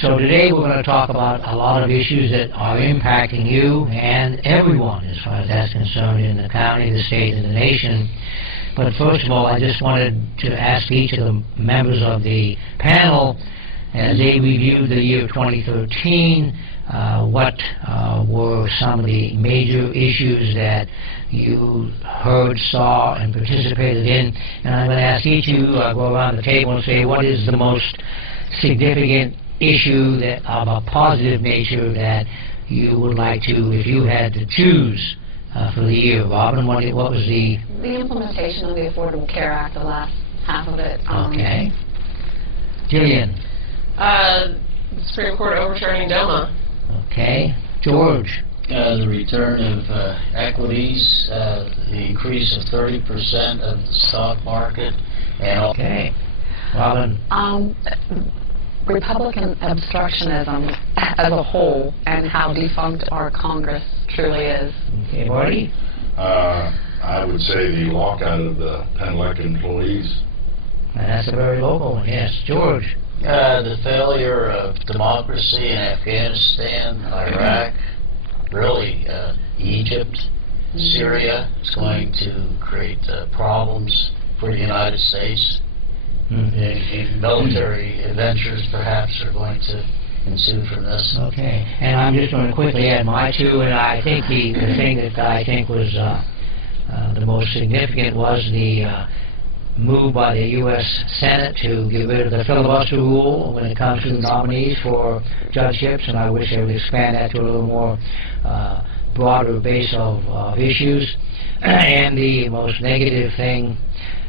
So today we're going to talk about a lot of issues that are impacting you and everyone as far as that's concerned in the county, the state, and the nation. But first of all, I just wanted to ask each of the members of the panel, as they reviewed the year 2013, what were some of the major issues that you heard, saw, and participated in. And I'm going to ask each of you, go around the table and say what is the most significant issue that of a positive nature that you would like to, if you had to choose for the year. Robin, what was the implementation of the Affordable Care Act, the last half of it. Okay. Gillian. Supreme Court overturning DOMA. Okay. George. The return of equities, the increase of 30% of the stock market, and okay. Robin. Republican obstructionism as a whole and how defunct our Congress truly is. Okay, Marty? I would say the walkout of the Penn-elect employees. And that's a very local one, yes. George? The failure of democracy in Afghanistan, Iraq, really Egypt, Syria is going to create problems for the United States. Military adventures perhaps are going to ensue from this. Okay, and I'm just going to quickly add my two, and I think the thing that I think was the most significant was the move by the U.S. Senate to get rid of the filibuster rule when it comes to nominees for judgeships, and I wish they would expand that to a little more broader base of issues. And the most negative thing,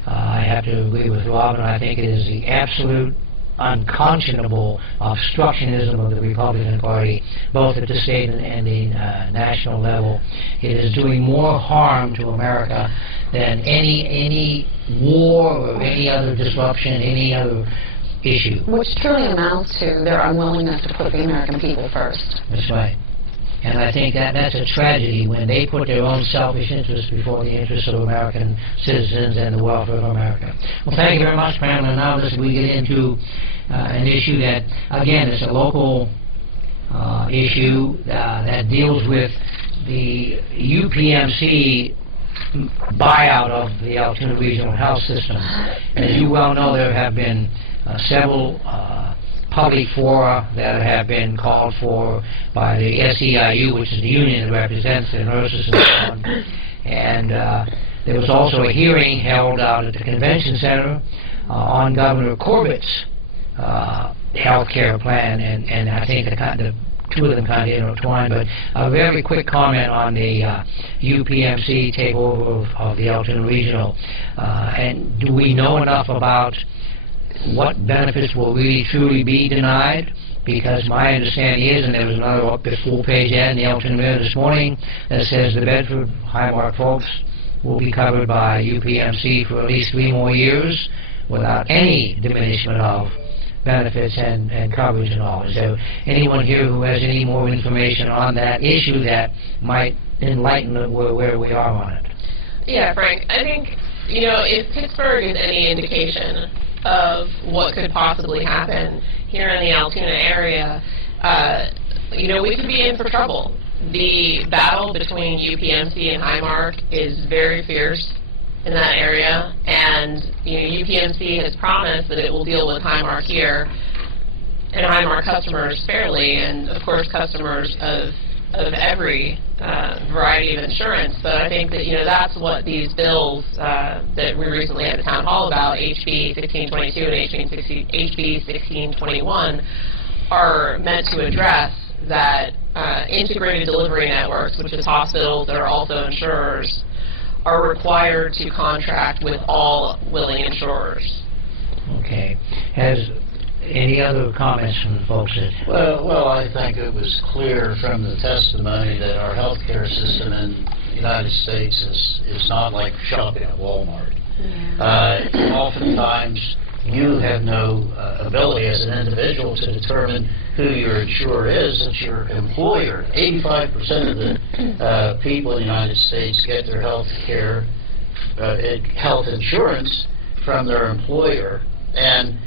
I have to agree with Robin, I think it is the absolute unconscionable obstructionism of the Republican Party, both at the state and the national level. It is doing more harm to America than any war or any other disruption, any other issue. Which truly amounts to their unwillingness to put the American people first. That's right. And I think that's a tragedy when they put their own selfish interests before the interests of American citizens and the welfare of America. Well, thank you very much, Pamela. Now we get into an issue that, again, is a local issue that deals with the UPMC buyout of the Altoona Regional Health System. As you well know, there have been several public fora that have been called for by the SEIU, which is the union that represents the nurses and so on. And there was also a hearing held out at the convention center on Governor Corbett's health care plan, and I think the two of them kind of intertwined. But a very quick comment on the UPMC takeover of the Altoona Regional. And do we know enough about what benefits will really truly be denied? Because my understanding is, and there was another full-page ad in the Altoona Mirror this morning that says the Bedford Highmark folks will be covered by UPMC for at least 3 more years without any diminishment of benefits and coverage and all. Is there anyone here who has any more information on that issue that might enlighten where we are on it? Yeah, Frank, I think, you know, if Pittsburgh is any indication of what could possibly happen here in the Altoona area, you know, we could be in for trouble. The battle between UPMC and Highmark is very fierce in that area, and you know, UPMC has promised that it will deal with Highmark here and Highmark customers fairly, and of course customers of every variety of insurance. But I think that, you know, that's what these bills that we recently had a town hall about, HB 1622 and HB 1621, are meant to address. That integrated delivery networks, which is hospitals that are also insurers, are required to contract with all willing insurers. Okay. Has any other comments from the folks that... Well, I think it was clear from the testimony that our healthcare system in the United States is not like shopping at Walmart. Oftentimes, you have no ability as an individual to determine who your insurer is. It's your employer. 85% of the people in the United States get their health insurance from their employer. And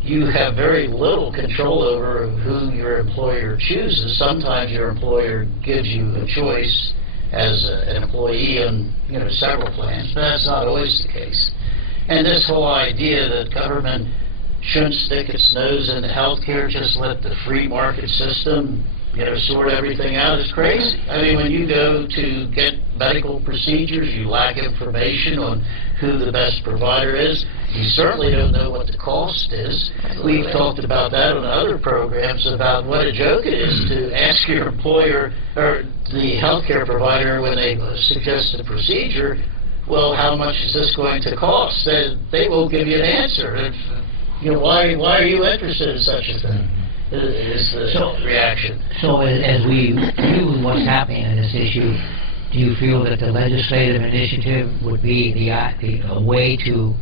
you have very little control over who your employer chooses. Sometimes your employer gives you a choice as an employee on several plans, but that's not always the case. And this whole idea that government shouldn't stick its nose into healthcare, just let the free market system sort everything out is crazy. I mean, when you go to get medical procedures, you lack information on who the best provider is. You certainly don't know what the cost is. We've talked about that on other programs about what a joke it is to ask your employer or the healthcare provider when they suggest a procedure, well, how much is this going to cost? They won't give you an answer. Why are you interested in such a thing? Is the reaction. So as we view what's happening in this issue, do you feel that the legislative initiative would be a way to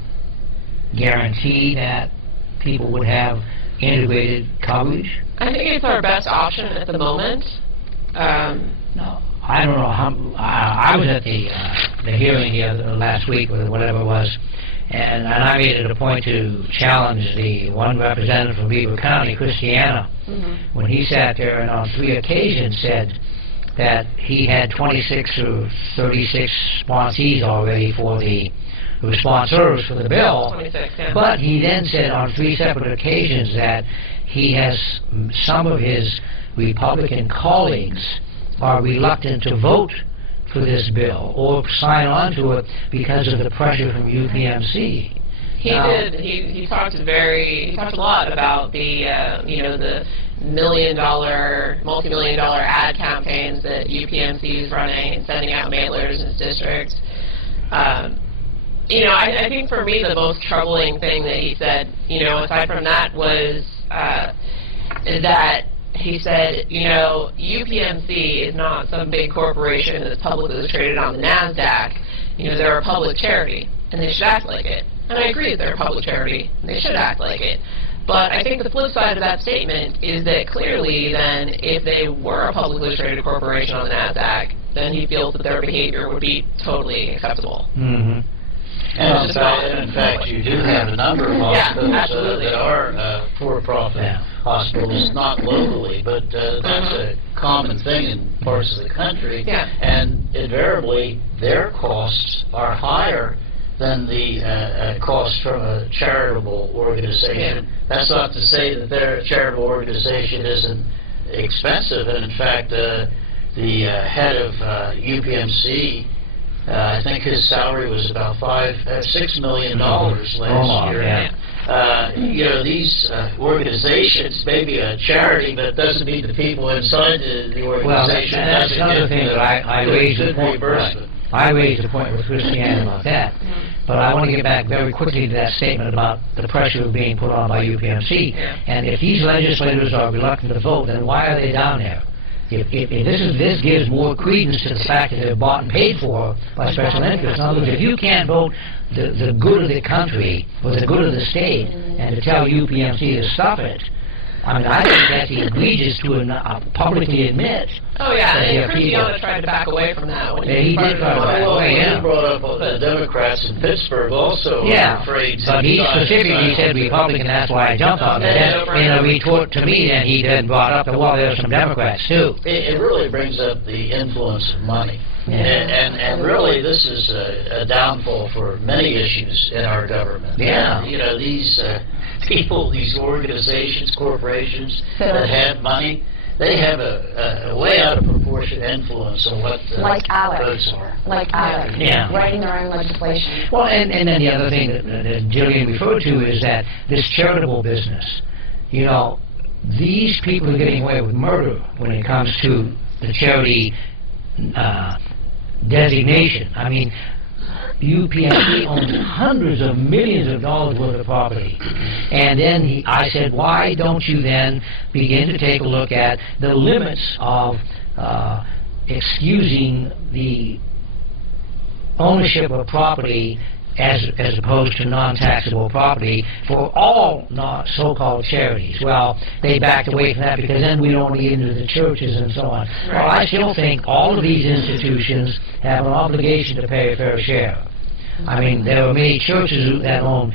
guarantee that people would have integrated coverage? I think it's our best option at the moment. No, I don't know how. I was at the hearing last week or whatever it was, and I made it a point to challenge the one representative from Beaver County, Christiana, when he sat there and on 3 occasions said that he had 26 or 36 sponsees already for the sponsors for the bill. 26, yeah. But he then said on 3 separate occasions that he has some of his Republican colleagues are reluctant to vote for this bill or sign on to it because of the pressure from UPMC. He did. He talked a lot about the the multi-million-dollar ad campaigns that UPMC is running and sending out mailers in his district. I think for me the most troubling thing that he said, aside from that, was that he said, UPMC is not some big corporation that's publicly traded on the NASDAQ. They're a public charity, and they should act like it. And I agree that they're a public charity, and they should act like it. But I think the flip side of that statement is that clearly then, if they were a publicly traded corporation on the NASDAQ, then he feels that their behavior would be totally acceptable. Mm-hmm. And in fact, you do have a number of hospitals that are for-profit hospitals, not locally, but that's a common thing in parts of the country. Yeah. And invariably, their costs are higher than the cost from a charitable organization. Yeah. That's not to say that their charitable organization isn't expensive. And in fact, the head of UPMC, I think his salary was about $6 million last year. Yeah. These organizations may be a charity, but it doesn't mean the people inside the organization. Well, that's another thing that I raised the point. I raised the point with Christiane about that. But I want to get back very quickly to that statement about the pressure being put on by UPMC. Yeah. And if these legislators are reluctant to vote, then why are they down there? If this gives more credence to the fact that they're bought and paid for by special interests. In other words, if you can't vote the good of the country or the good of the state and to tell UPMC to stop it, I mean, I think that's egregious to publicly admit. Oh, yeah, and Christiana tried to back away from that. When he did try to back away, He brought up the Democrats in Pittsburgh also yeah, are afraid to but he specifically said Republican, that's why I jumped on it. In a retort to me, then he then brought up that, well, there's some Democrats, too. It really brings up the influence of money. Yeah. And really, this is a downfall for many issues in our government. Yeah. And, these people, these organizations, corporations that have money, they have a way out of proportion influence on what votes are. Like Alex, Yeah. writing their own legislation. Well, and then the other thing that Gillian referred to is that this charitable business, these people are getting away with murder when it comes to the charity designation. I mean, UPMC owns hundreds of millions of dollars worth of property. And then I said, why don't you then begin to take a look at the limits of excusing the ownership of property as opposed to non-taxable property for all so-called charities. Well, they backed away from that because then we don't get into the churches and so on. Right. Well, I still think all of these institutions have an obligation to pay a fair share. I mean, there are many churches that own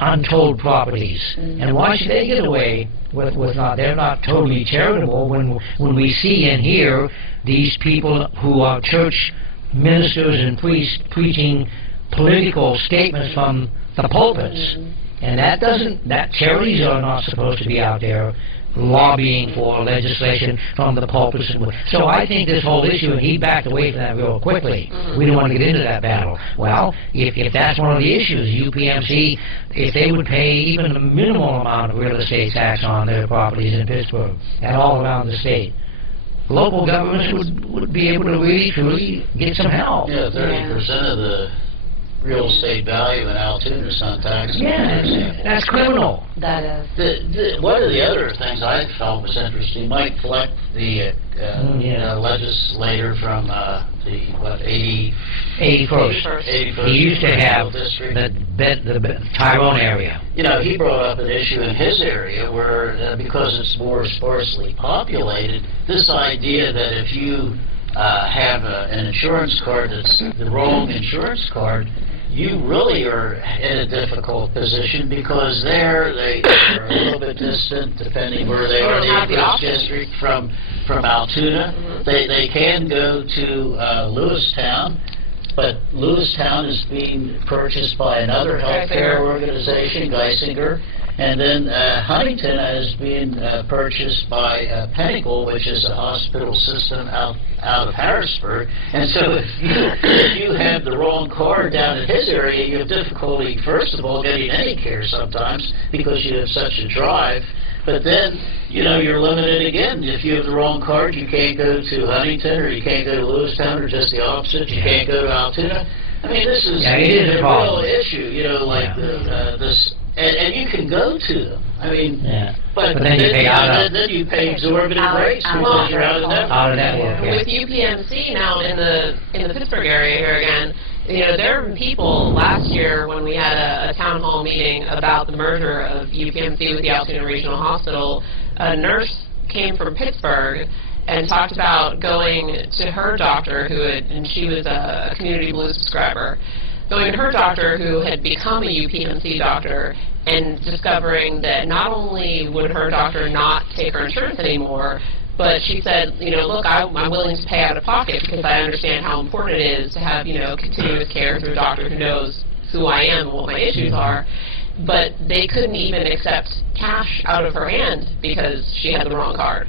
untold properties. And why should they get away with not? They're not totally charitable when we see and hear these people who are church ministers and priests preaching political statements from the pulpits. And that charities are not supposed to be out there lobbying for legislation from the pulpits. So I think this whole issue, and he backed away from that real quickly. We don't want to get into that battle. Well, if that's one of the issues, UPMC, if they would pay even a minimal amount of real estate tax on their properties in Pittsburgh and all around the state, local governments would be able to really, truly get some help. Yeah, 30% of the real estate value in Altoona is not taxed. Yeah, that's criminal. That is. One of the other things I felt was interesting, Mike Fleck, the legislator from the 81st. He used to have the Tyrone area. You know, he brought up an issue in his area where, because it's more sparsely populated, this idea that if you have an insurance card that's the wrong insurance card, you really are in a difficult position because they're a little bit distant, depending where they are in the English district from Altoona. They can go to Lewistown, but Lewistown is being purchased by another healthcare organization, Geisinger. And then Huntington is being purchased by Pinnacle, which is a hospital system out of Harrisburg. And so if you have the wrong card down in his area, you have difficulty, first of all, getting any care sometimes because you have such a drive. But then, you know, you're limited again. If you have the wrong card, you can't go to Huntington, or you can't go to Lewistown, or just the opposite. You can't go to Altoona. I mean, this is a real issue, you know, like this. And you can go to them. I mean, but then you pay exorbitant rates because you're out of network. With UPMC now in the Pittsburgh area here again, you know, there were people last year when we had a town hall meeting about the merger of UPMC with the Altoona Regional Hospital. A nurse came from Pittsburgh and talked about going to her doctor, and she was a community blue subscriber, going to her doctor who had become a UPMC doctor and discovering that not only would her doctor not take her insurance anymore, but she said, you know, look, I'm willing to pay out of pocket because I understand how important it is to have, you know, continuous care through a doctor who knows who I am and what my issues are. But they couldn't even accept cash out of her hand because she had the wrong card.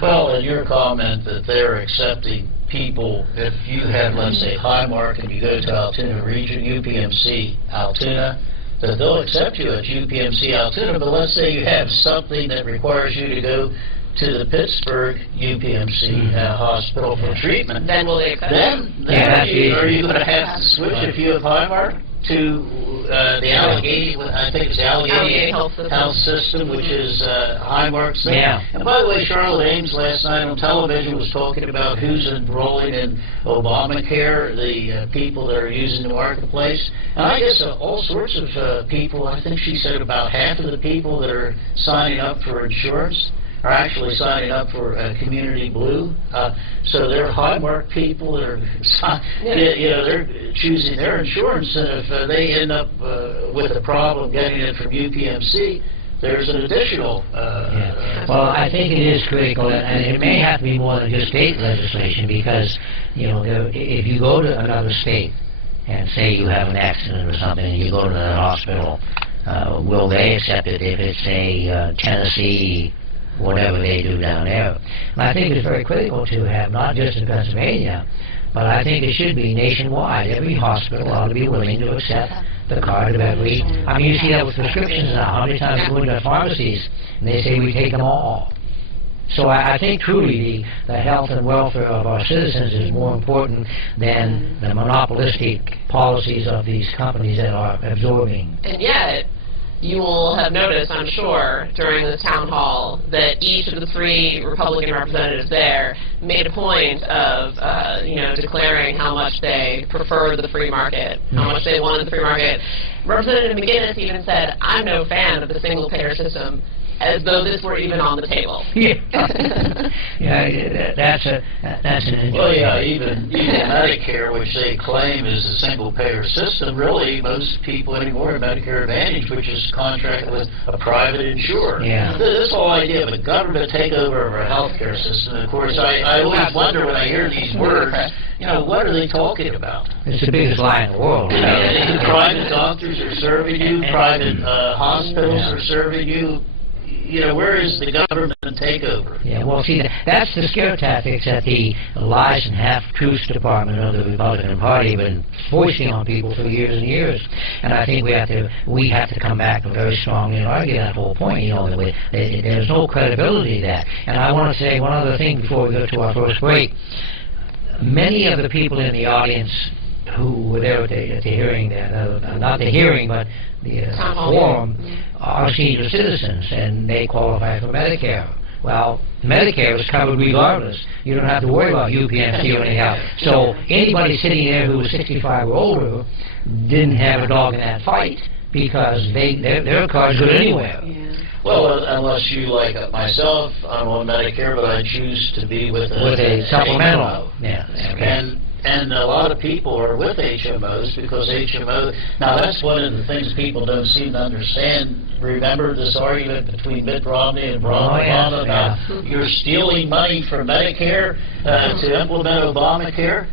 Well, in your comment that they're accepting people, if you have, let's say, Highmark and you go to Altoona Region, UPMC Altoona, that they'll accept you at UPMC Altoona, but let's say you have something that requires you to go to the Pittsburgh UPMC hospital for treatment. Then will they accept Then are you going to have to switch if you have Highmark to the Allegheny, I think it's the Allegheny Health System, which is Highmark's thing. And by the way, Charlotte Ames last night on television was talking about who's enrolling in Obamacare, the people that are using the marketplace. And I guess all sorts of people, I think she said about half of the people that are signing up for insurance are actually signing up for Community Blue. So they're Highmark people that are, you know, they're choosing their insurance, and if they end up with a problem getting it from UPMC, there's an additional... Well, I think it is critical, and it may have to be more than just state legislation, because, you know, if you go to another state and say you have an accident or something and you go to the hospital, will they accept it if it's, say, Tennessee, whatever they do down there? And I think it's very critical to have, not just in Pennsylvania, but I think it should be nationwide. Every hospital ought to be willing to accept the card of every... I mean, you see that with prescriptions now. How many times you go into pharmacies and they say we take them all? So I think truly the health and welfare of our citizens is more important than the monopolistic policies of these companies that are absorbing. And yet, you will have noticed, I'm sure, during this town hall that each of the three Republican representatives there made a point of, you know, declaring how much they prefer the free market, how much they wanted the free market. Representative McGinnis even said, I'm no fan of the single-payer system. as though this were even on the table. Yeah, yeah, that's an interesting. Well, yeah, even Medicare, which they claim is a single-payer system, really most people anymore have Medicare Advantage, which is contracted with a private insurer. Yeah. This whole idea of a government takeover of our healthcare system, of course, I always wonder when I hear these words, you know, what are they talking about? It's the biggest lie in the world. Private doctors are serving you, private hospitals are serving you. You know, where is the government takeover? Yeah, well, see, that's the scare tactics that the lies and half-truths department of the Republican Party have been foisting on people for years and years. And I think we have to come back very strongly and argue that whole point. You know, that there's no credibility to that. And I want to say one other thing before we go to our first break. Many of the people in the audience who were there at the hearing, not the hearing, but the forum, are senior citizens, and they qualify for Medicare. Well, Medicare is covered regardless. You don't have to worry about UPMC or anything else. So anybody sitting there who was 65 or older didn't have a dog in that fight because their card's good anywhere. Yeah. Well, unless you, like myself, I'm on Medicare, but I choose to be with a supplemental. Yeah. And a lot of people are with HMOs because HMO, now that's one of the things people don't seem to understand. Remember this argument between Mitt Romney and Barack Obama about you're stealing money from Medicare to implement Obamacare?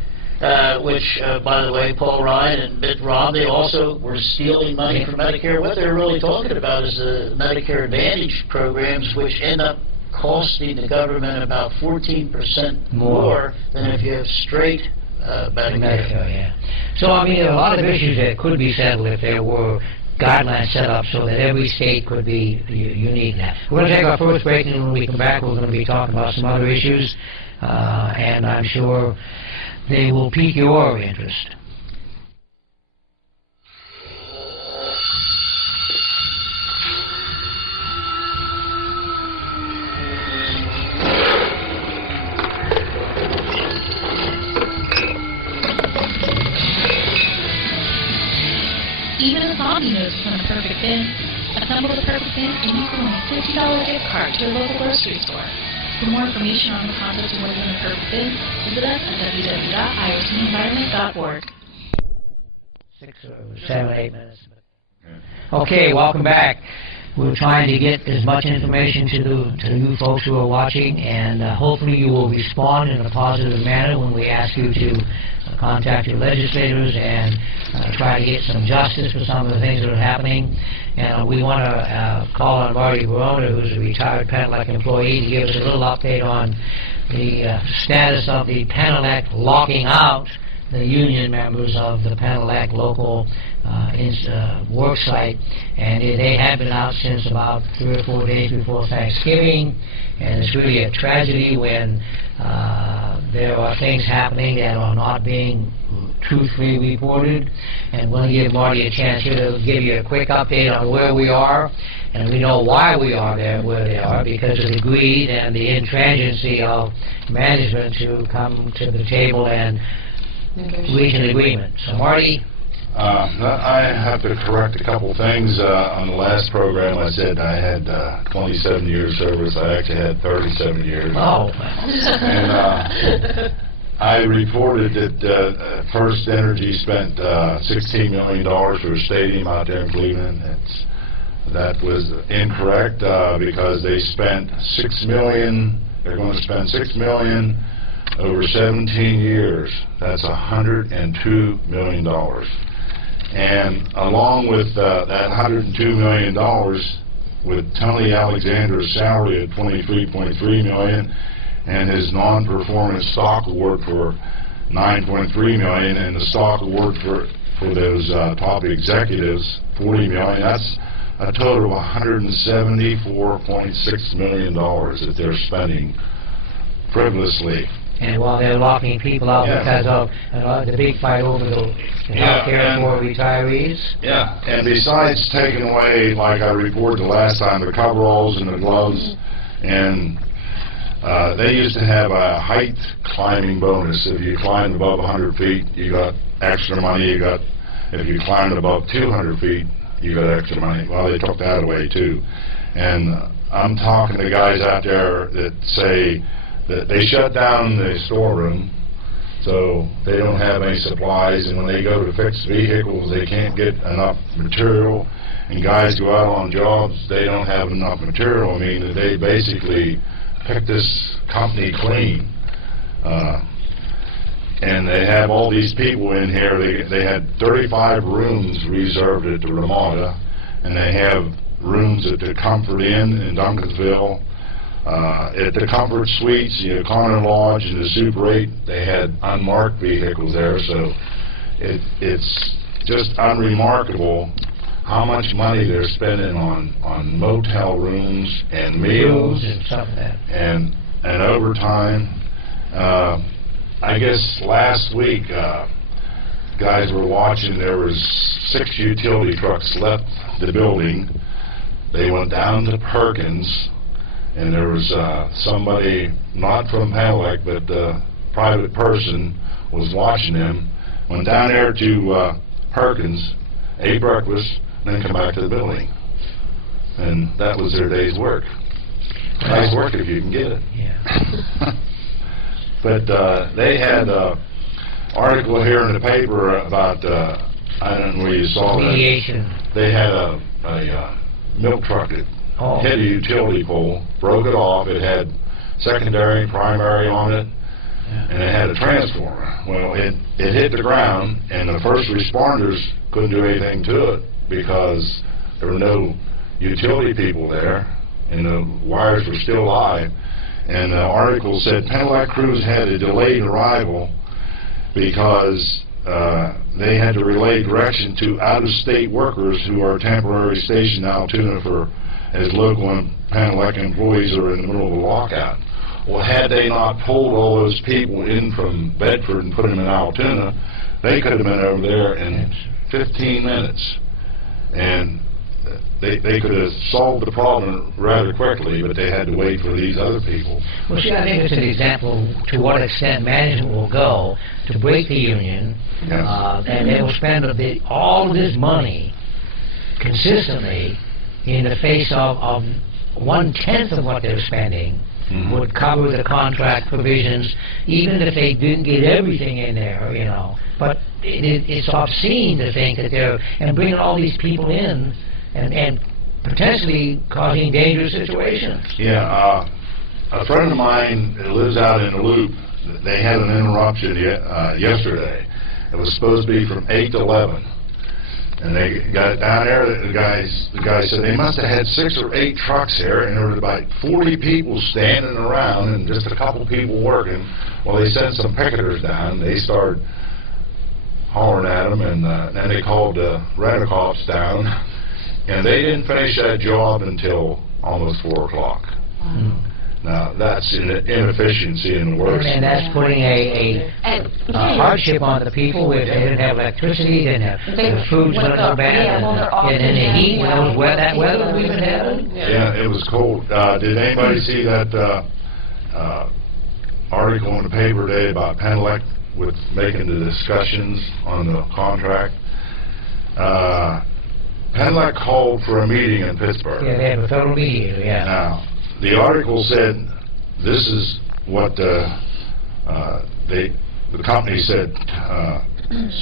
Which, by the way, Paul Ryan and Mitt Romney also were stealing money from Medicare. What they're really talking about is the Medicare Advantage programs, which end up costing the government about 14% more than if you have straight Medicare. Yeah. So, I mean, there are a lot of issues that could be settled if there were guidelines set up so that every state could be unique now. We're going to take our first break, and when we come back, we're going to be talking about some other issues, and I'm sure they will pique your interest. Even a zombie knows when a perfect bin. Assemble the perfect bin and you can win a $50 gift card to your local grocery store. For more information on the contest of winning a perfect bin, visit us at www.iotenvironment.org. 6 or 7, 8 minutes. Okay, welcome back. We're trying to get as much information to you folks who are watching, and hopefully you will respond in a positive manner when we ask you to contact your legislators and try to get some justice for some of the things that are happening. And we want to call on Marty, who's a retired Penelec employee, to give us a little update on the status of the Penelec locking out the union members of the Penelec local work site, and they have been out since about 3 or 4 days before Thanksgiving, and it's really a tragedy when there are things happening that are not being truthfully reported. And we'll give Marty a chance here to give you a quick update on where we are, and we know why we are there where they are, because of the greed and the intransigency of management to come to the table and reach an agreement. So, Marty? I have to correct a couple things. On the last program, I said I had 27 years service. I actually had 37 years. Oh. And I reported that First Energy spent $16 million for a stadium out there in Cleveland. That was incorrect because they spent $6 million. They're going to spend $6 million over 17 years. That's $102 million. And along with that $102 million, with Tony Alexander's salary at $23.3 million and his non-performance stock award for $9.3 million, and the stock award for those top executives, $40 million, that's a total of $174.6 million that they're spending frivolously. And while they're locking people out because of the big fight over the health care for retirees. Yeah, and besides taking away, like I reported the last time, the coveralls and the gloves, and they used to have a height climbing bonus. If you climbed above 100 feet, you got extra money. If you climbed above 200 feet, you got extra money. Well, they took that away too. And I'm talking to guys out there that say that they shut down the storeroom, so they don't have any supplies, and when they go to fix vehicles, they can't get enough material, and guys go out on jobs, they don't have enough material. I mean, they basically pick this company clean. And they have all these people in here. They had 35 rooms reserved at the Ramada, and they have rooms at the Comfort Inn in Duncansville. At the Comfort Suites, the O'Connor Lodge and the Super 8, they had unmarked vehicles there, so it's just unremarkable how much money they're spending on motel rooms and meals and stuff like that. And overtime. I guess last week, guys were watching, there was 6 utility trucks left the building. They went down to Perkins, and there was somebody, not from Hamlet, but a private person was watching them, went down there to Perkins, ate breakfast, and then come back to the building. And that was their day's work. Nice work if you can get it. Yeah. But they had an article here in the paper about, I don't know where you saw Mediation. that. They had a milk truck that hit a utility pole, broke it off. It had secondary and primary on it, and it had a transformer. Well, it hit the ground, and the first responders couldn't do anything to it because there were no utility people there, and the wires were still live. And the article said Penelec crews had a delayed arrival because they had to relay direction to out-of-state workers who are temporarily stationed in Altoona as local and Penelec employees are in the middle of a lockout. Well, had they not pulled all those people in from Bedford and put them in Altoona, they could have been over there in 15 minutes. And they could have solved the problem rather quickly, but they had to wait for these other people. Well, see, I think it's an example to what extent management will go to break the union, Yes. and they will spend all of this money consistently in the face of 1/10 of what they're spending would cover the contract provisions, even if they didn't get everything in there, you know. But it's obscene to think that and bringing all these people in and potentially causing dangerous situations. Yeah, a friend of mine that lives out in the Loop, they had an interruption yesterday. It was supposed to be from 8 to 11. And they got down there, the guy said they must have had 6 or 8 trucks here, and there were about 40 people standing around and just a couple people working. Well, they sent some picketers down. They started hollering at them, and then they called the rent-a-cops down. And they didn't finish that job until almost 4 o'clock. Now, that's inefficiency in the works. And that's putting a hardship on the people. If they didn't have electricity, didn't have the food's not so bad, and in the heat, that weather we've been having. Yeah, it was cold. Did anybody see that article in the paper today about Penelec with making the discussions on the contract? Penelec called for a meeting in Pittsburgh. Yeah, they have a federal mediator, yeah. Now, the article said this is what the company said,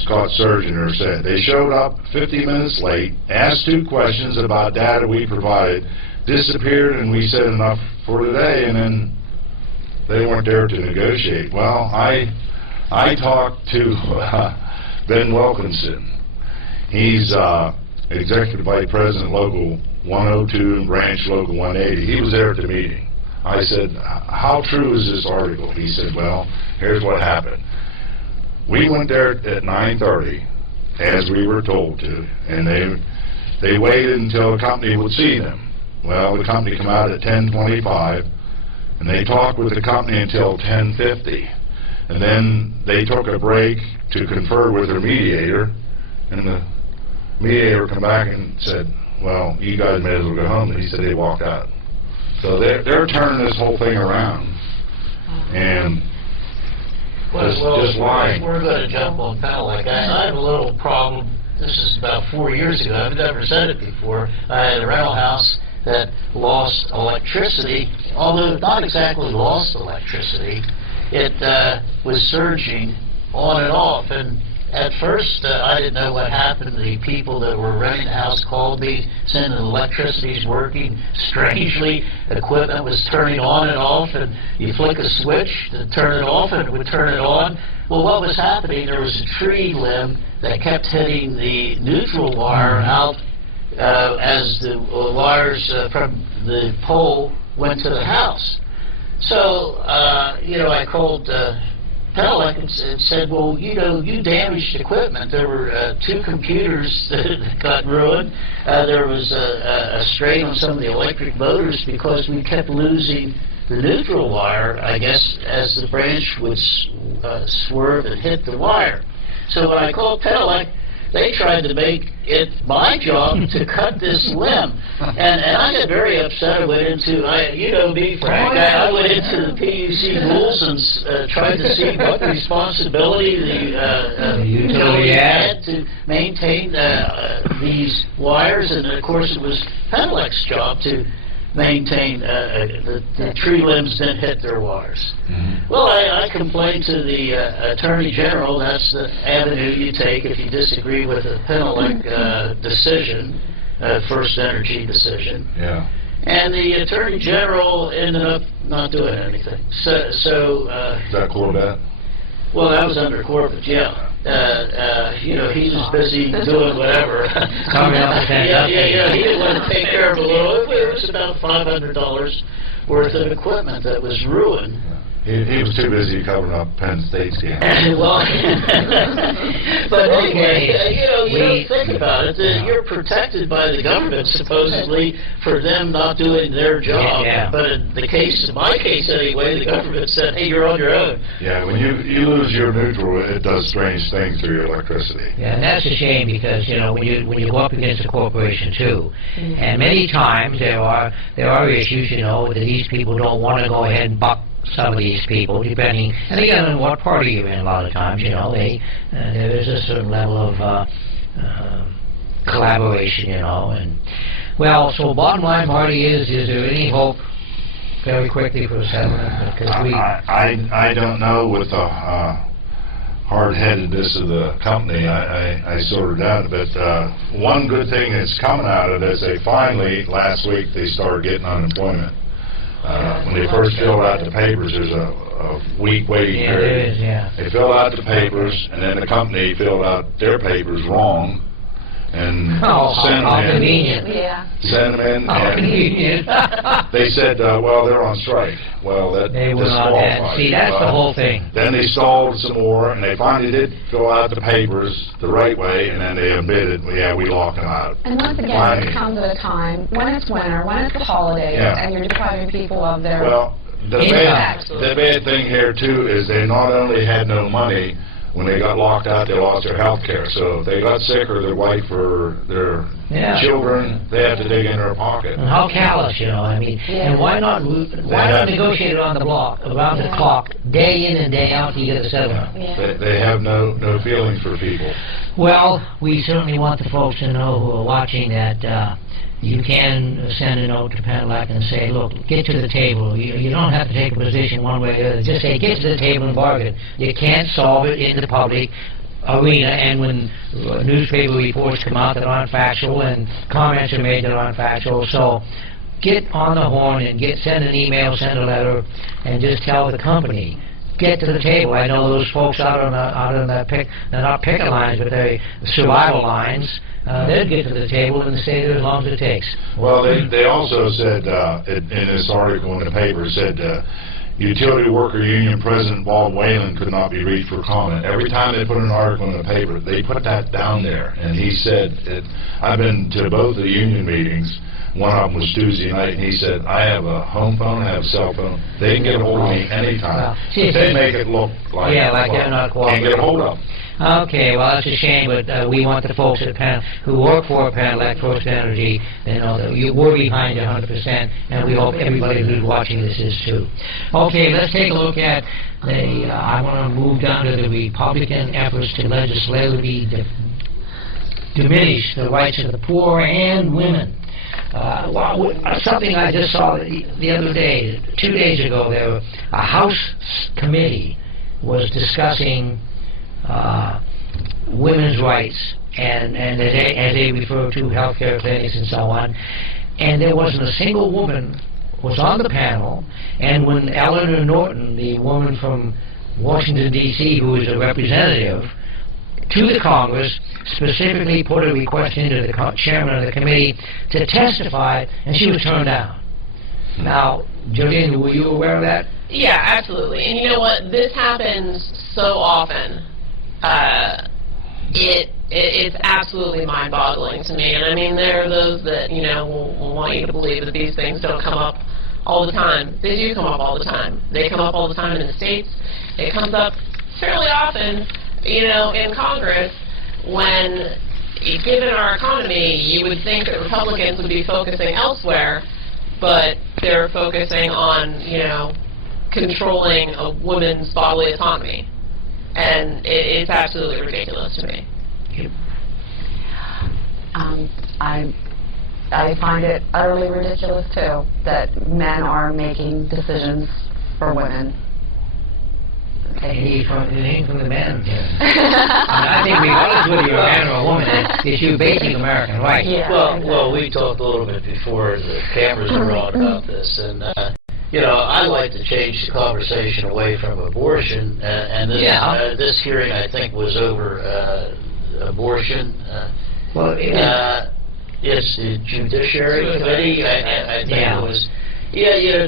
Scott Surgener said. They showed up 50 minutes late, asked 2 questions about data we provided, disappeared, and we said enough for today, and then they weren't there to negotiate. Well, I talked to Ben Wilkinson. He's Executive Vice President, Local 102 and Branch Local 180. He was there at the meeting. I said, how true is this article? He said, well, here's what happened. We went there at 9:30, as we were told to, and they waited until the company would see them. Well, the company came out at 10:25, and they talked with the company until 10:50. And then they took a break to confer with their mediator, and the mediator come back and said, well, you guys may as well go home. And he said they walked out. So they're turning this whole thing around. And just lying. We're going to jump on Penelec. I have a little problem this is about 4 years ago, I've never said it before, I had a rental house that lost electricity, although not exactly lost electricity. It was surging on and off, and at first I didn't know what happened. The people that were renting the house called me, saying the electricity's working strangely. Equipment was turning on and off, and you flick a switch to turn it off and it would turn it on. Well, what was happening, there was a tree limb that kept hitting the neutral wire out as the wires from the pole went to the house. So, I called Pellick and said, well, you damaged equipment. There were 2 computers that got ruined. There was a strain on some of the electric motors because we kept losing the neutral wire, I guess, as the branch would swerve and hit the wire. So when I called Pellick, they tried to make it my job to cut this limb. And I got very upset. I went into, you know me, Frank, I went into the PUC rules and tried to see what responsibility the utility had to maintain these wires. And of course it was Pellick's job to maintain the tree limbs didn't hit their wires. Well, I complained to the Attorney General. That's the avenue you take if you disagree with a Pellick decision, First Energy decision. Yeah. And the Attorney General ended up not doing anything. So Is that Corvette? well, that was under Corbett, yeah. He was busy doing whatever. Yeah, he didn't want to take care of a little. It was about $500 worth of equipment that was ruined. He was too busy covering up Penn State's game. Well, but anyway, you think about it. You're protected by the government, supposedly, for them not doing their job. Yeah. But in my case anyway, the government said, hey, you're on your own. Yeah, when you lose your neutral, it does strange things through your electricity. Yeah, and that's a shame because when you go up against a corporation too, and many times there are issues that these people don't want to go ahead and buck some of these people, depending, and again, on what party you're in. A lot of times, there is a certain level of collaboration, and well, so bottom line, Marty, is there any hope, very quickly, for a settlement? Because I don't know with the hard-headedness of the company. I sorted out, but one good thing that's coming out of this, they finally, last week, they started getting unemployment. When they first filled out the papers, there's a week waiting period. There is, yeah. They filled out the papers, and then the company filled out their papers wrong, and sent them in. Convenient. Yeah. Sent them in, How and convenient. they said, well, they're on strike. Well, that They were not disqualifies. See, that's the whole thing. Then they stalled some more, and they finally did fill out the papers the right way, and then they admitted, yeah, we locked them out. And once again, Finally. it comes at a time when it's winter, when it's the holidays, Yeah. and you're depriving people of their... Well, the bad thing here, too, is they not only had no money, when they got locked out, they lost their health care. So if they got sick or their wife or their children, they had to dig in their pocket. And how callous, and why not negotiate it on the block, around the clock, day in and day out, to get a settlement? They have no feelings for people. Well, we certainly want the folks to know who are watching that you can send a note to Panelists and say, look, get to the table. You don't have to take a position one way or the other. Just say, get to the table and bargain. You can't solve it in the public arena, and when newspaper reports come out that aren't factual and comments are made that aren't factual. So get on the horn and send an email, send a letter, and just tell the company, get to the table. I know those folks out on they're not picket lines, but they're survival lines. They'll get to the table and stay there as long as it takes. Well, they also said in this article in the paper, said Utility Worker Union President Walt Whalen could not be reached for comment. Every time they put an article in the paper, they put that down there. And he said, I've been to both the union meetings. One of them was Tuesday night, and he said, I have a home phone, I have a cell phone. They can get a hold of me anytime. They make it look like they're not cooperating. Can't get a hold of them. Okay, well, that's a shame, but we want the folks at who work for Panelists, First Energy, they know that we're behind you 100%, and we hope everybody who's watching this is too. Okay, let's take a look at I want to move down to the Republican efforts to legislatively diminish the rights of the poor and women. Something I just saw the other day, 2 days ago, a House committee was discussing women's rights, and as they refer to healthcare clinics and so on, and there wasn't a single woman was on the panel, and when Eleanor Norton, the woman from Washington, D.C., who is a representative to the Congress, specifically put a request into the chairman of the committee to testify, and she was turned down. Now, Gillian, were you aware of that? Yeah, absolutely. And you know what? This happens so often. It's absolutely mind-boggling to me. And I mean, there are those that, you know, will want you to believe that these things don't come up all the time. They do come up all the time. They come up all the time in the States. It comes up fairly often, you know, in Congress, when, given our economy, you would think that Republicans would be focusing elsewhere, but they're focusing on, you know, controlling a woman's bodily autonomy. And it's absolutely ridiculous to me. I find it utterly ridiculous, too, that men are making decisions for women. Anything from the men. I think regardless of whether you're a man or a woman, it's your basic American right. Yeah, Well, we talked a little bit before the cameras were on about this, and you know, I like to change the conversation away from abortion, and this hearing, I think, was over abortion. It's the Judiciary Committee. I think it was,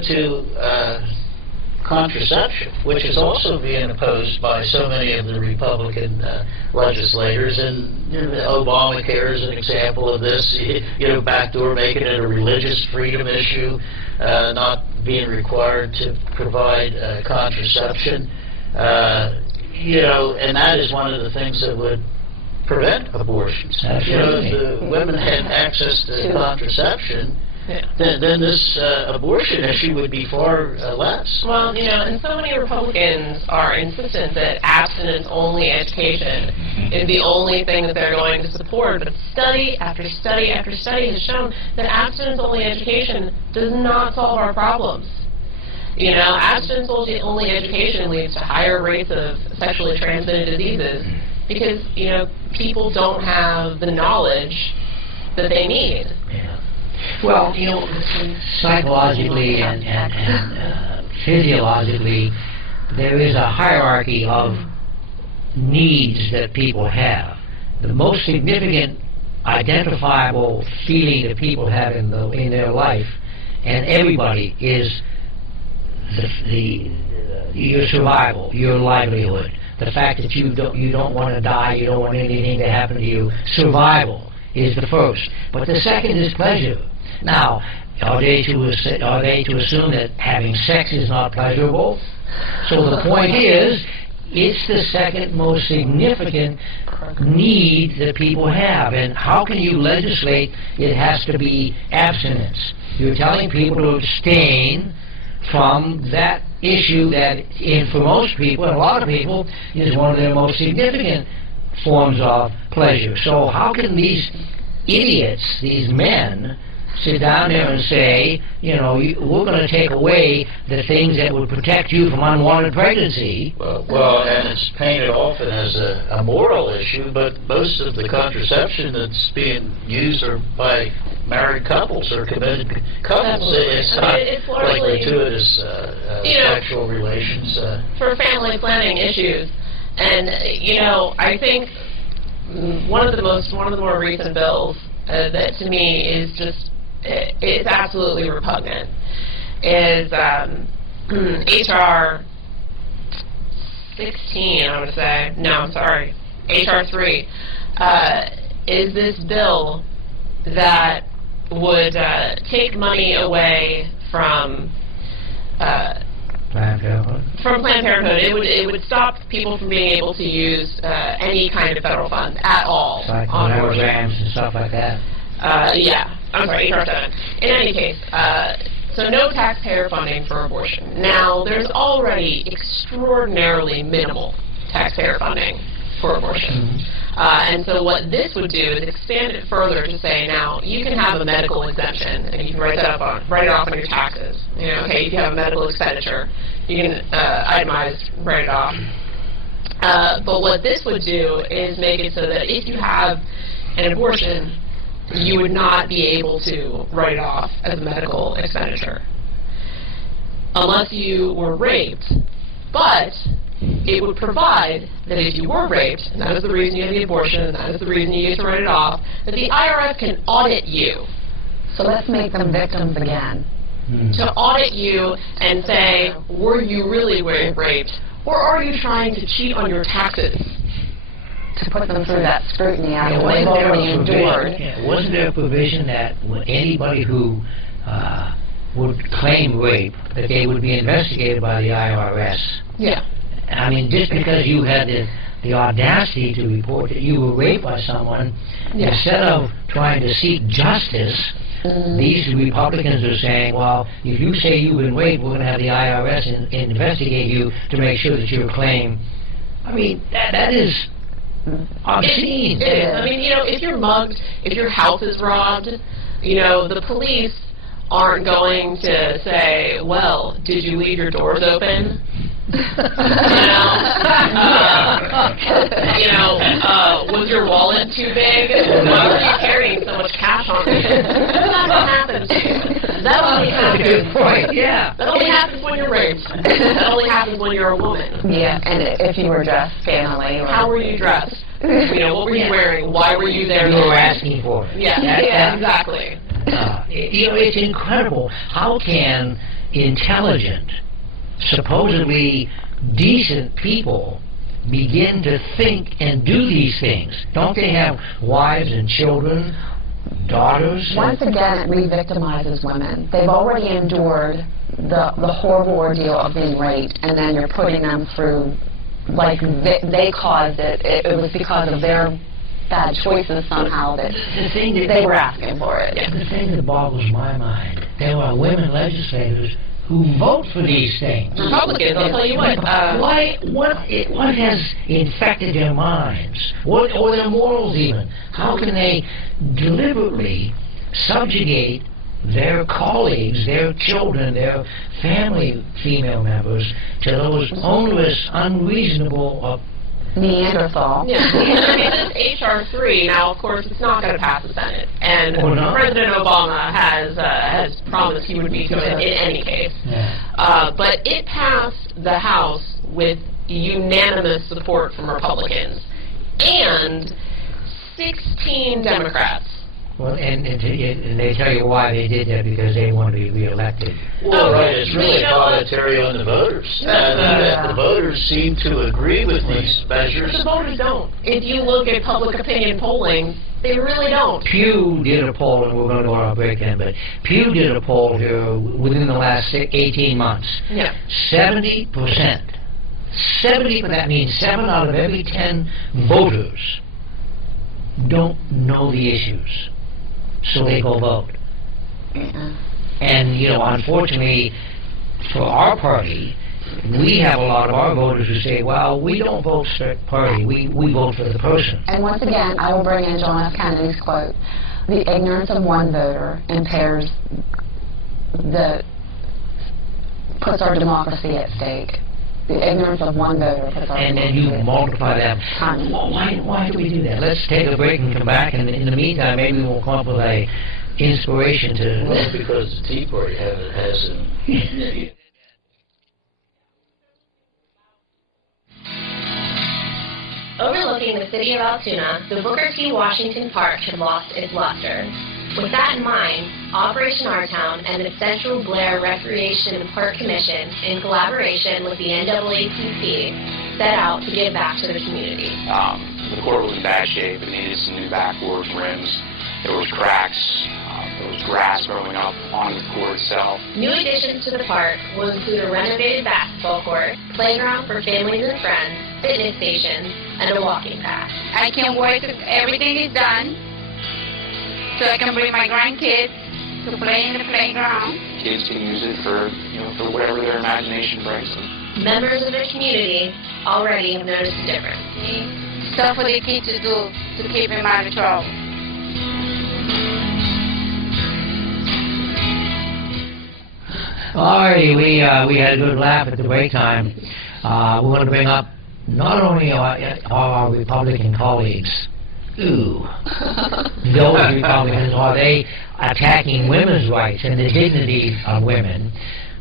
to contraception, which is also being opposed by so many of the Republican legislators, and you know, Obamacare is an example of this. You know, backdoor making it a religious freedom issue, not being required to provide contraception. You know, and that is one of the things that would prevent abortions. Absolutely. You know, if the women had access to contraception, then this abortion issue would be far less. Well, you know, and so many Republicans are insistent that abstinence-only education is the only thing that they're going to support, but study after study after study has shown that abstinence-only education does not solve our problems. You know, abstinence-only education leads to higher rates of sexually transmitted diseases because, you know, people don't have the knowledge that they need. Yeah. Well, you know, psychologically and physiologically, there is a hierarchy of needs that people have. The most significant identifiable feeling that people have in their life, and everybody, is your survival, your livelihood. The fact that you don't want to die, you don't want anything to happen to you. Survival is the first, but the second is pleasure. Now, are they to assume that having sex is not pleasurable? So the point is, it's the second most significant need that people have. And how can you legislate it has to be abstinence? You're telling people to abstain from that issue that, for most people, and a lot of people, is one of their most significant forms of pleasure. So how can these idiots, these men, sit down there and say, you know, we're going to take away the things that would protect you from unwanted pregnancy? Well, and it's painted often as a moral issue, but most of the contraception that's being used are by married couples or committed couples. It's not like gratuitous sexual relations. For family planning issues. And, you know, I think one of the more recent bills that to me is just, it's absolutely repugnant, is H.R. 16, I would say. No, I'm sorry. H.R. 3 is this bill that would take money away from Planned Parenthood. From Planned Parenthood. It would stop people from being able to use any kind of federal funds at all on abortion. Mammograms and stuff like that. Yeah. I'm sorry, HR 7. In any case, so no taxpayer funding for abortion. Now, there's already extraordinarily minimal taxpayer funding for abortion. And so what this would do is expand it further to say, now, you can have a medical exemption, and you can write it off on your taxes. Okay, if you have a medical expenditure, you can itemize, write it off. But what this would do is make it so that if you have an abortion, you would not be able to write it off as a medical expenditure unless you were raped. But it would provide that if you were raped, and that is the reason you had the abortion, and that is the reason you get to write it off, that the IRS can audit you. So let's make them victims again. To audit you and say, were you really raped, or are you trying to cheat on your taxes? To put them through that scrutiny after they've already endured. Wasn't there a provision that anybody who would claim rape, that they would be investigated by the IRS? Yeah. I mean, just because you had the audacity to report that you were raped by someone, instead of trying to seek justice, these Republicans are saying, well, if you say you've been raped, we're going to have the IRS investigate you to make sure that your claim. I mean, that is obscene. It is. I mean, if you're mugged, if your house is robbed, the police aren't going to say, well, did you leave your doors open? Was your wallet too big? Why were you carrying so much cash on you? That's what happens to you. That only happens. Good point. Yeah. That only happens when you're raped. That only happens when you're a woman. Yeah, and if you were dressed scantily. How were you dressed? What were you wearing? Why were you there? You were asking for it. Yeah, exactly. It's incredible. How can intelligent, supposedly decent people begin to think and do these things? Don't they have wives and children, daughters? Once again, it re-victimizes women. They've already endured the horrible ordeal of being raped, and then you're putting them through, like they caused it. It was because of their bad choices somehow that they were asking for it. The thing that boggles my mind, there are women legislators who vote for these things. Republicans, I'll tell you what. What has infected their minds? Or their morals even? How can they deliberately subjugate their colleagues, their children, their family female members to those onerous, unreasonable Neanderthal. Yeah. I mean, this H.R. 3, now, of course, it's not going to pass the Senate. And President Obama has promised he would veto it in any case. Yeah. But it passed the House with unanimous support from Republicans and 16 Democrats. Well, and they tell you why they did that, because they want to be reelected. Well, right, it's really commentary on the voters. And the voters seem to agree with these measures. The voters don't. If you look at public opinion polling, they really don't. Pew did a poll, and we're going to go on our break then, but Pew did a poll here within the last 18 months. Yeah. 70%. That means 7 out of every 10 voters don't know the issues. So they go vote. And, unfortunately, for our party, we have a lot of our voters who say, well, we don't vote for the party, we vote for the person. And once again, I will bring in John F. Kennedy's quote, the ignorance of one voter puts our democracy at stake. The ignorance of one voter puts our and then you multiply that. Well, why do we do that? Let's take a break and come back, and in the meantime, maybe we'll come up with a inspiration to... Well, because the Tea Party hasn't... Overlooking the city of Altoona, the Booker T. Washington Park had lost its luster. With that in mind, Operation Our Town and the Central Blair Recreation and Park Commission, in collaboration with the NAACP, set out to give back to the community. The court was in bad shape. It needed some new backboards, rims. There was cracks. There was grass growing up on the court itself. New additions to the park will include a renovated basketball court, playground for families and friends, fitness stations, and a walking path. I can't wait till everything is done, so I can bring my grandkids to play in the playground. Kids can use it for whatever their imagination brings them. Members of the community already have noticed a difference. stuff for the kids to do to keep him out of trouble. All righty, we had a good laugh at the break time. We want to bring up not only our Republican colleagues, those Republicans, are they attacking women's rights and the dignity of women,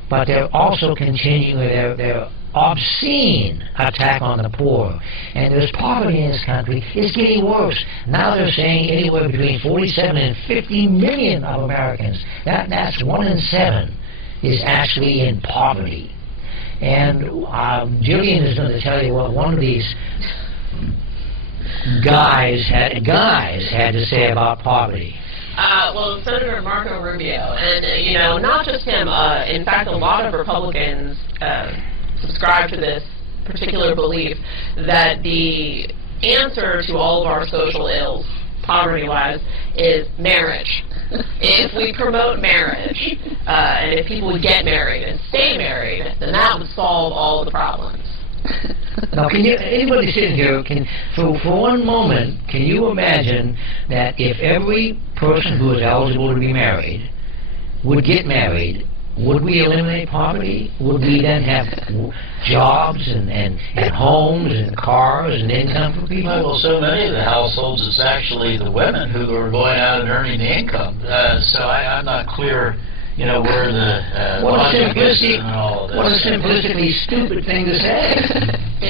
but they're also continuing their obscene attack on the poor. And there's poverty in this country. It's getting worse. Now they're saying anywhere between 47 and 50 million of Americans. That's 1 in 7 is actually in poverty. And Gillian is going to tell you what one of these guys had to say about poverty. Well, Senator Marco Rubio, and not just him. In fact, a lot of Republicans subscribe to this particular belief that the answer to all of our social ills, poverty-wise, is marriage. If we promote marriage, and if people would get married and stay married, then that would solve all of the problems. Now, anybody sitting here, for one moment, can you imagine that if every person who is eligible to be married would get married, would we eliminate poverty? Would we then have jobs and homes and cars and income for people? Well, so many of the households, it's actually the women who are going out and earning the income. So I'm not clear, where the logic is in all of this. What a simplistically stupid thing to say.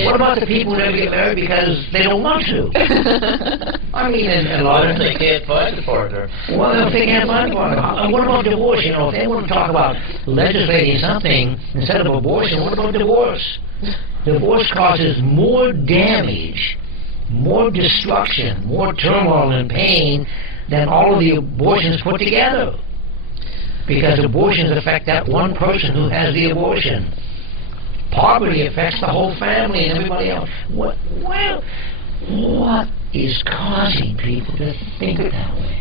What about the people who never get married because they don't want to? I mean, a lot of they can't find a partner. Well, if they can't find a partner, what about divorce? If they want to talk about legislating something instead of abortion, what about divorce? Divorce causes more damage, more destruction, more turmoil and pain than all of the abortions put together. Because abortions affect that one person who has the abortion. Poverty affects the whole family and everybody else. What is causing people to think that way?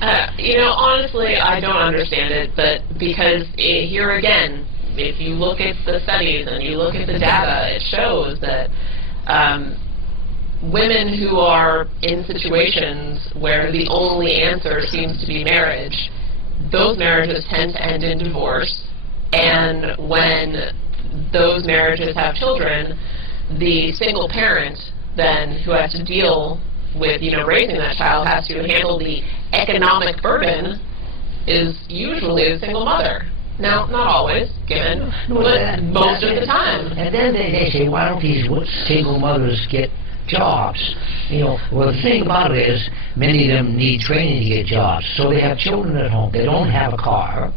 Honestly, I don't understand it, but because here again, if you look at the studies and you look at the data, it shows that women who are in situations where the only answer seems to be marriage, those marriages tend to end in divorce, and when those marriages have children, the single parent then who has to deal with raising that child has to handle the economic burden is usually the single mother. Now, not always, given, but most of the time. And then they say, why don't these single mothers get jobs? Well, the thing about it is, many of them need training to get jobs. So they have children at home. They don't have a car.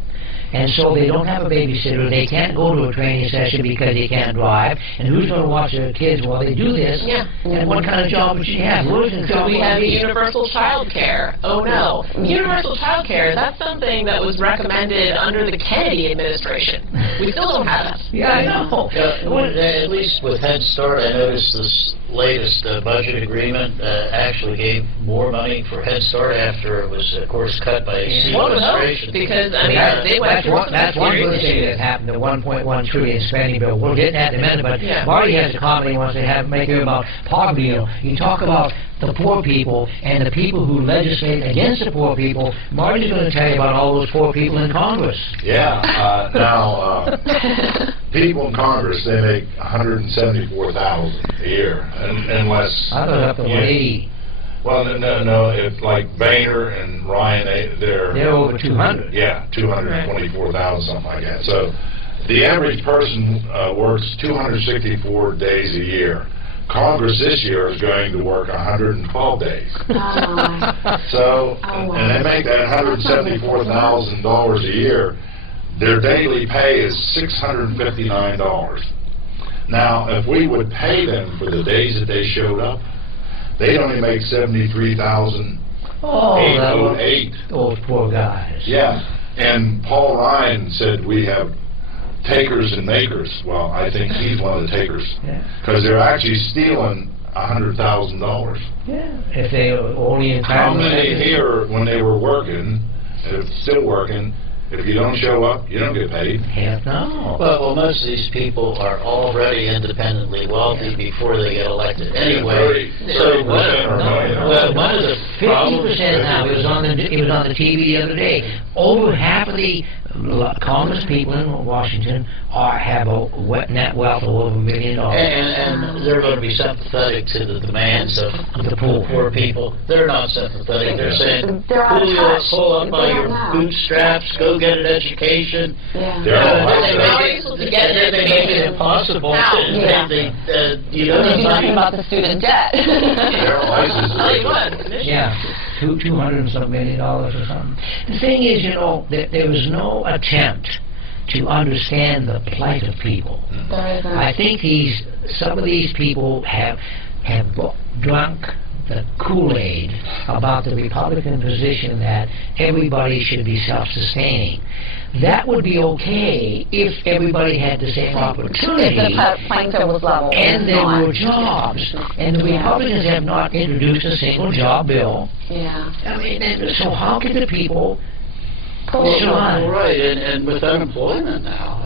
And so they don't have a babysitter. They can't go to a training session because they can't drive. And who's going to watch their kids while they do this? Yeah. And what kind of job would she have? So we have universal child care. Oh, no. Universal child care, that's something that was recommended under the Kennedy administration. We still don't have it. Yeah, I know. At least with Head Start, I noticed this latest budget agreement actually gave more money for Head Start after it was, of course, cut by the administration. Because, they went that's one good thing that happened, the $1.1 trillion spending bill. We'll get that in a minute, but Marty has a comment he wants to make here about poverty. You talk about the poor people and the people who legislate against the poor people. Marty's going to tell you about all those poor people in Congress. Yeah. Now, people in Congress, they make $174,000 a year, unless... I thought up to 180. Well, no. It's like Boehner and Ryan, they're over 200. Yeah, 224,000, something like that. So the average person works 264 days a year. Congress this year is going to work 112 days. And they make that $174,000 a year. Their daily pay is $659. Now, if we would pay them for the days that they showed up, they'd only make $73,808. Those poor guys. Yeah, and Paul Ryan said we have takers and makers. Well, I think he's one of the takers, because they're actually stealing $100,000. Yeah, if they only. How many here, when they were working, still working, If you don't show up, you don't get paid. Heck no. Well, most of these people are already independently wealthy before they get elected anyway. So one of the 50% now. It was on the TV the other day. Over half of the Congress people in Washington have a net wealth of over $1 million. And they're going to be sympathetic to the demands of the poor people. They're not sympathetic. They're saying, pull up by your bootstraps, go get an education. Yeah. They make it impossible. You do nothing about the student debt. Yeah. $200 and some million or something. The thing is, that there was no attempt to understand the plight of people. I think some of these people have drunk the Kool-Aid about the Republican position that everybody should be self-sustaining. That would be okay if everybody had the same opportunity. If the playing field was level. And there were jobs. And the Republicans have not introduced a single job bill. Yeah. I mean, so how can the people survive? Right, and with unemployment now,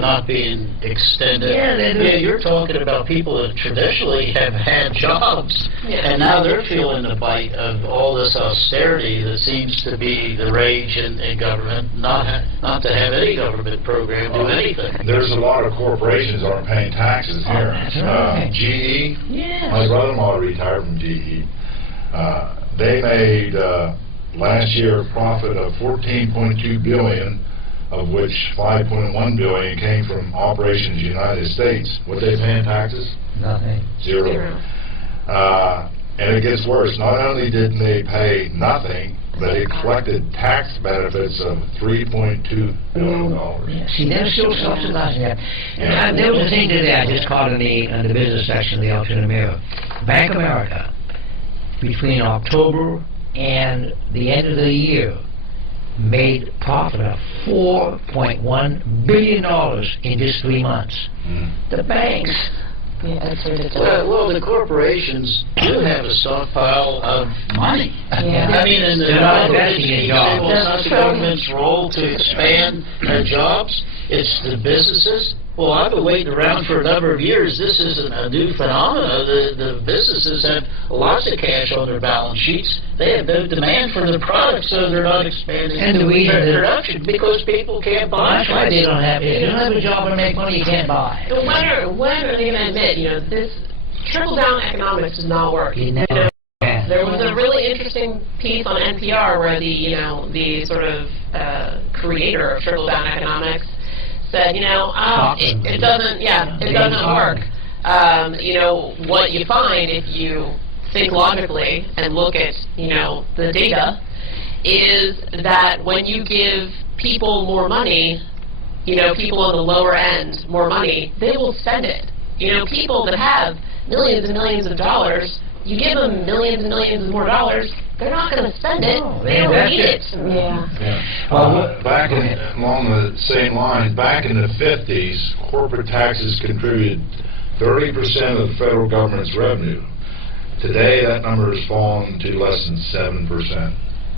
not being extended. You're talking about people that traditionally have had jobs, and now they're feeling the bite of all this austerity that seems to be the rage in government, not to have any government program do anything. There's a lot of corporations that aren't paying taxes here. GE, my brother-in-law retired from GE. They made last year a profit of $14.2 billion, of which $5.1 billion came from operations United States. What they pay in taxes? Nothing. Zero. And it gets worse. Not only didn't they pay nothing, but they collected tax benefits of $3.2 billion. Yeah. See, they're still subsidizing that. And there was a thing today I just caught in the business section of the Altoona Mirror. Bank of America, between October and the end of the year, made profit of $4.1 billion in just 3 months. The banks. Yeah, that's ridiculous. Well, the corporations do have a stockpile of money. Yeah. I mean, and they're not investing in jobs. It's not the government's role to expand jobs. It's the businesses. Well, I've been waiting around for a number of years. This isn't a new phenomenon. The businesses have lots of cash on their balance sheets. They have no demand for their products, so they're not expanding their production because people can't buy. That's why they don't have it. If you don't have a job to make money, you can't buy. When are they going to admit, this trickle-down economics does not work? There was a really interesting piece on NPR where the sort of creator of trickle-down economics said, it doesn't work. What you find if you think logically and look at, the data is that when you give people more money, people on the lower end more money, they will spend it. People that have millions and millions of dollars, you give them millions and millions more dollars, they're not going to spend it. They don't need it. Back along the same line, back in the 50s, corporate taxes contributed 30% of the federal government's revenue. Today, that number has fallen to less than 7%.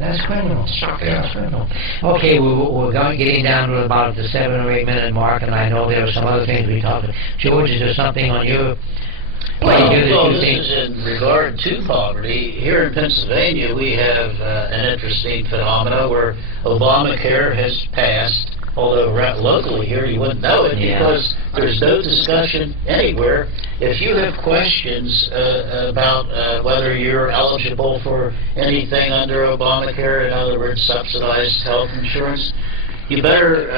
That's criminal. That's criminal. Okay, we're getting down to about the 7 or 8 minute mark, and I know there are some other things we talked about. George, is there something on your... Well, this is in regard to poverty. Here in Pennsylvania, we have an interesting phenomena where Obamacare has passed, although locally here you wouldn't know it because there's no discussion anywhere. If you have questions about whether you're eligible for anything under Obamacare, in other words, subsidized health insurance, you better,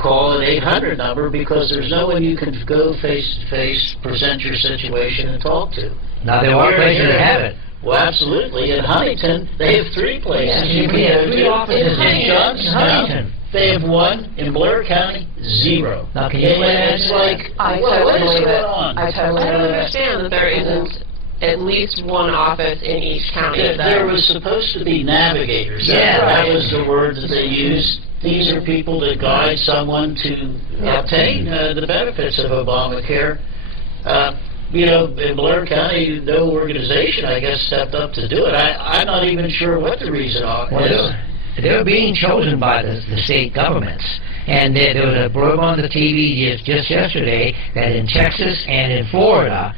call an 800 number because there's no one you can go face-to-face, present your situation, and talk to. Now, there are places that have it. Well, absolutely. In Huntington, they have 3 places. You have 3 offices in Huntington. They have 1. In Blair County, 0. Now, can you it's like, what is going on? I totally don't understand that there isn't at least 1 office in each county. There was supposed to be navigators. That was the word that they used. These are people that guide someone to obtain the benefits of Obamacare. In Blair County, no organization, I guess, stepped up to do it. I'm not even sure what the reason is. they're being chosen by the state governments. And there was a blurb on the TV just yesterday that in Texas and in Florida,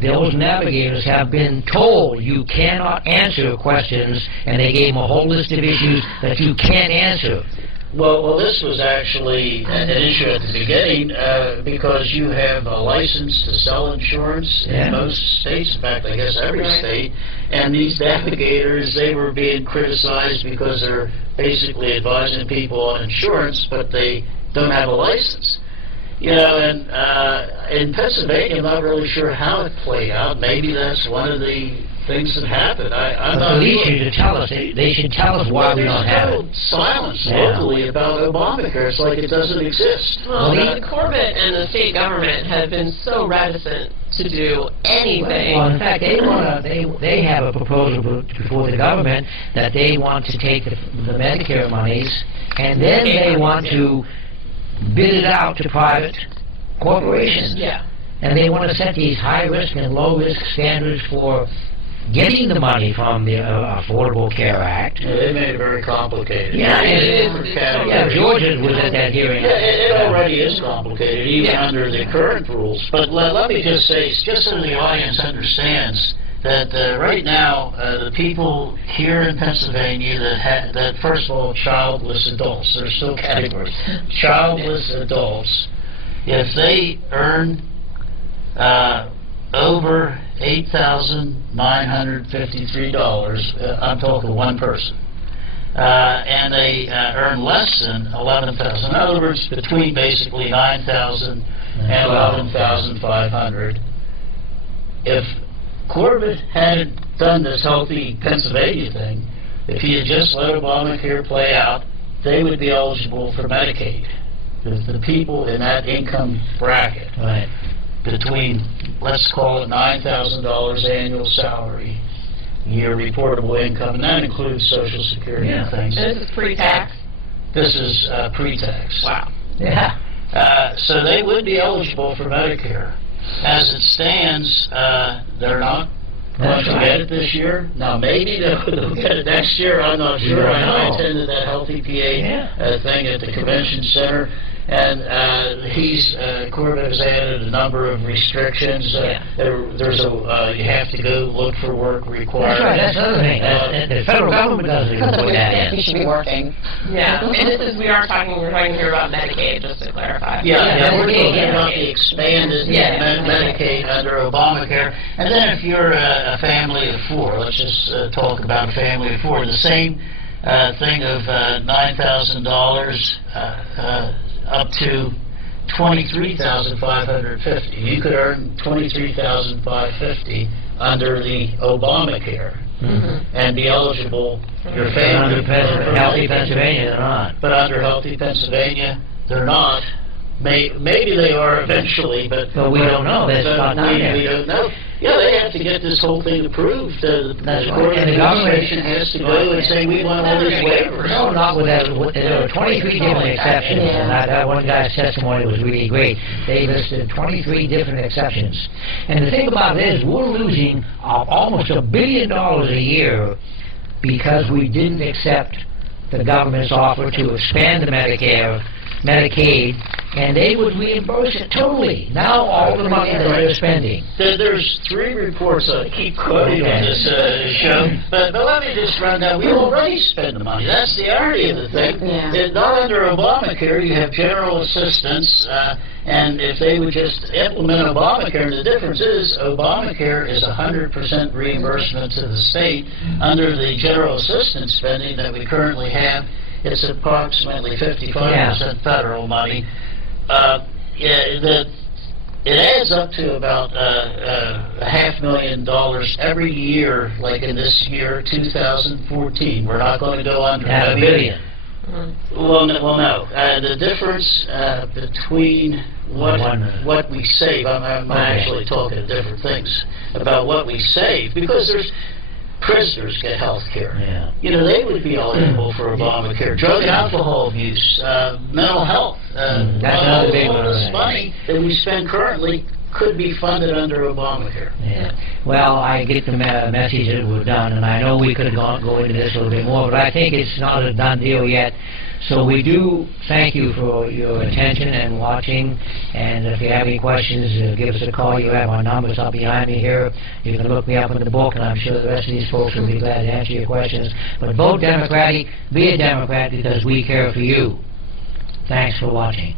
those navigators have been told you cannot answer questions, and they gave them a whole list of issues that you can't answer. Well, this was actually an issue at the beginning because you have a license to sell insurance in most states, in fact, I guess every state, and these navigators, they were being criticized because they're basically advising people on insurance, but they don't have a license. You know, and in Pennsylvania, I'm not really sure how it played out. Maybe that's one of the things that happened. I'm not police should tell us. They should tell us why we don't have it. There's silence locally about Obamacare. It's like it doesn't exist. Well, Corbett and the state government have been so reticent to do anything. Well, in fact, they have a proposal before the government that they want to take the Medicare monies, and then they want to bid it out to private corporations. Yeah. And they want to set these high-risk and low-risk standards for getting the money from the Affordable Care Act. Yeah, they made it very complicated. Yeah, Georgia was at that hearing. Yeah, it already is complicated, even under the current rules. But let me just say, just so the audience understands, that right now, the people here in Pennsylvania that first of all, childless adults, there's still categories, childless adults, if they earn over $8,953, I'm talking one person, and they earn less than $11,000. In other words, between basically $9,000 and $11,500. If Corbett hadn't done this healthy Pennsylvania thing, if he had just let Obamacare play out, they would be eligible for Medicaid. The people in that income bracket, between, let's call it $9,000 annual salary, year reportable income, and that includes Social Security and things. And this is pre-tax? This is pre-tax. Wow. Yeah. So they would be eligible for Medicare. As it stands, they're not going to get it this year. Now, maybe they'll get it next year. I'm not sure. I attended that Healthy PA thing at the convention center, and Corbett has added a number of restrictions. There's you have to go look for work required. That's right. That's the other thing. The federal government doesn't even put that in. You should be working. Yeah, and we're talking here about Medicaid, just to clarify. Yeah, we're talking about the expanded Medicaid under Obamacare. And then if you're a family of four, let's just talk about a family of four, the same thing of $9,000 up to $23,550. You could earn $23,550 under the Obamacare. And be eligible, your family. Under Healthy Pennsylvania, they're not. But under Healthy Pennsylvania, they're not. Maybe they are eventually, but we don't know. That's not we don't know. Yeah, they have to get this whole thing approved. The administration has to go and say, we want all these waivers. No, not with that. There are 23 different exceptions, and that one guy's testimony was really great. They listed 23 different exceptions. And the thing about it is, we're losing almost $1 billion a year because we didn't accept the government's offer to expand the Medicaid, and they would reimburse it totally. Now all the money that they're spending. There's 3 reports I keep quoting on this show, but let me just run down. We already spend the money. That's the irony of the thing. Not under Obamacare, you have general assistance, and if they would just implement Obamacare, the difference is Obamacare is 100% reimbursement to the state. Under the general assistance spending that we currently have, it's approximately 55% federal money. It adds up to about $500,000 every year, like in this year, 2014. We're not going to go under $500 million. Well, no. The difference between what we save, I'm actually talking of different things about what we save, because there's prisoners get health care. You know, they would be eligible for Obamacare. Drug and alcohol abuse, mental health. That's another big one. All this money that we spend currently could be funded under Obamacare. Yeah. Well, I get the message that it was done, and I know we could go into this a little bit more, but I think it's not a done deal yet. So we do thank you for your attention and watching, and if you have any questions, give us a call. You have our numbers up behind me here. You can look me up in the book, and I'm sure the rest of these folks will be glad to answer your questions. But vote Democratic, be a Democrat, because we care for you. Thanks for watching.